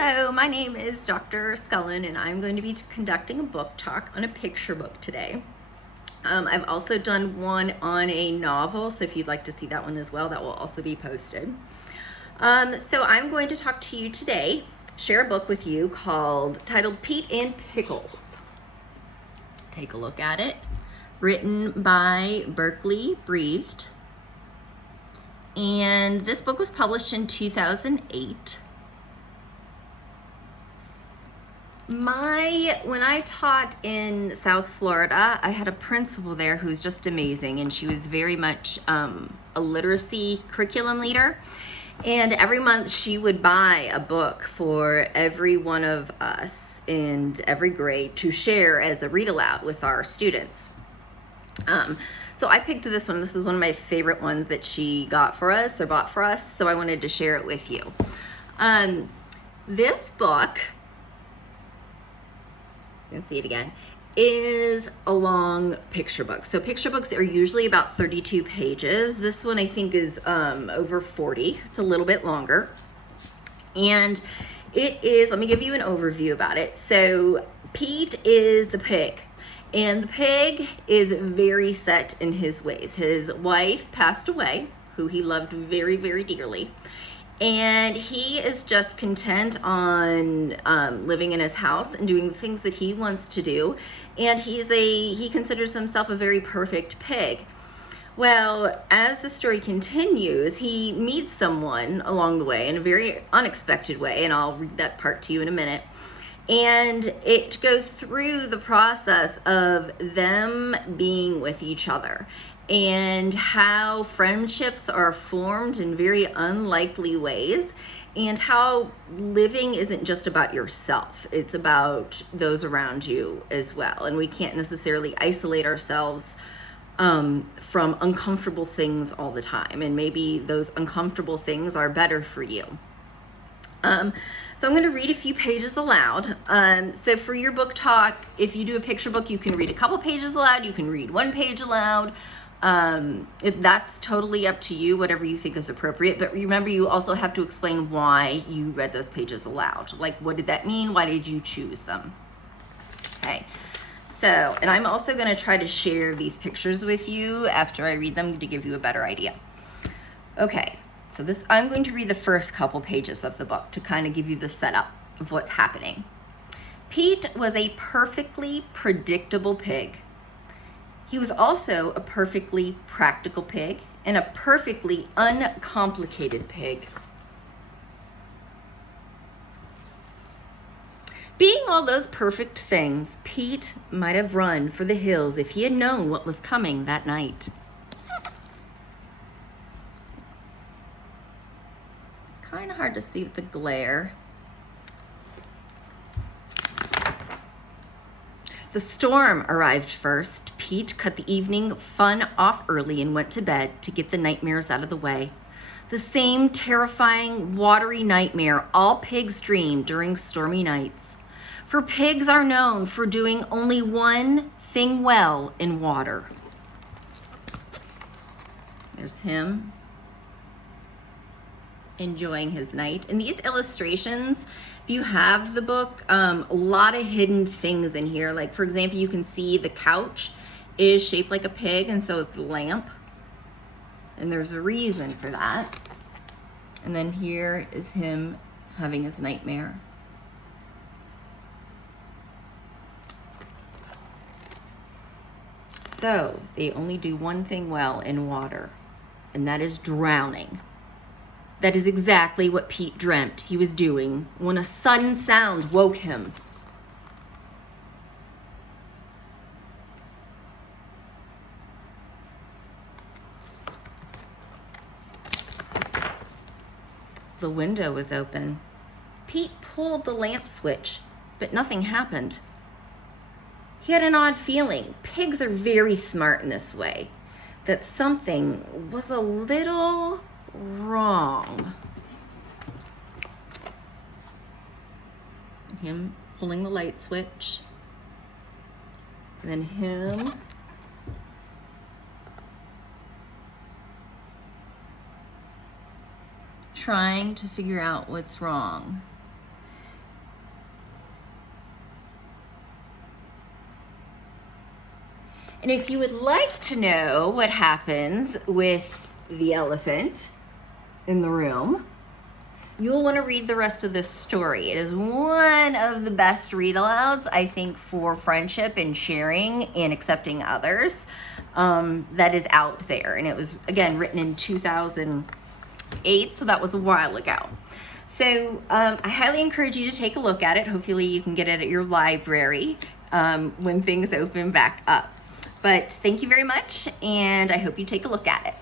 Hello, my name is Dr. Scullin, and I'm going to be conducting a book talk on a picture book today. I've also done one on a novel, so if you'd like to see that one as well, that will also be posted. So I'm going to talk to you today, share a book with you titled Pete and Pickles. Take a look at it. Written by Berkeley Breathed. And this book was published in 2008. When I taught in South Florida, I had a principal there who's just amazing, and she was very much a literacy curriculum leader. And every month she would buy a book for every one of us in every grade to share as a read aloud with our students. So I picked this one. This is one of my favorite ones that she got for us or bought for us, so I wanted to share it with you. This book, you can see it again, is a long picture book. So picture books are usually about 32 pages. This one I think is over 40. It's a little bit longer. And it is, let me give you an overview about it. So Pete is the pig, and the pig is very set in his ways. His wife passed away, who he loved very, very dearly. And he is just content on living in his house and doing the things that he wants to do. And he considers himself a very perfect pig. Well, as the story continues, he meets someone along the way in a very unexpected way, and I'll read that part to you in a minute. And it goes through the process of them being with each other and how friendships are formed in very unlikely ways, and how living isn't just about yourself, it's about those around you as well. And we can't necessarily isolate ourselves from uncomfortable things all the time, and maybe those uncomfortable things are better for you. So I'm going to read a few pages aloud. So for your book talk, if you do a picture book, you can read a couple pages aloud, you can read one page aloud. That's totally up to you, whatever you think is appropriate. But remember, you also have to explain why you read those pages aloud. Like, what did that mean? Why did you choose them? Okay. So, and I'm also going to try to share these pictures with you after I read them to give you a better idea. Okay. So I'm going to read the first couple pages of the book to kind of give you the setup of what's happening. Pete was a perfectly predictable pig. He was also a perfectly practical pig and a perfectly uncomplicated pig. Being all those perfect things, Pete might have run for the hills if he had known what was coming that night. It's kind of hard to see with the glare. The storm arrived first. Pete cut the evening fun off early and went to bed to get the nightmares out of the way. The same terrifying, watery nightmare all pigs dream during stormy nights. For pigs are known for doing only one thing well in water. There's him enjoying his night. And these illustrations, if you have the book, a lot of hidden things in here. Like, for example, you can see the couch is shaped like a pig, and so is the lamp. And there's a reason for that. And then here is him having his nightmare. So they only do one thing well in water, and that is drowning. That is exactly what Pete dreamt he was doing when a sudden sound woke him. The window was open. Pete pulled the lamp switch, but nothing happened. He had an odd feeling. Pigs are very smart in this way, that something was a little wrong. Him pulling the light switch, and then him trying to figure out what's wrong. And if you would like to know what happens with the elephant in the room, you'll want to read the rest of this story. It is one of the best read alouds, I think, for friendship and sharing and accepting others that is out there. And it was, again, written in 2008, so that was a while ago. So I highly encourage you to take a look at it. Hopefully you can get it at your library when things open back up. But thank you very much, and I hope you take a look at it.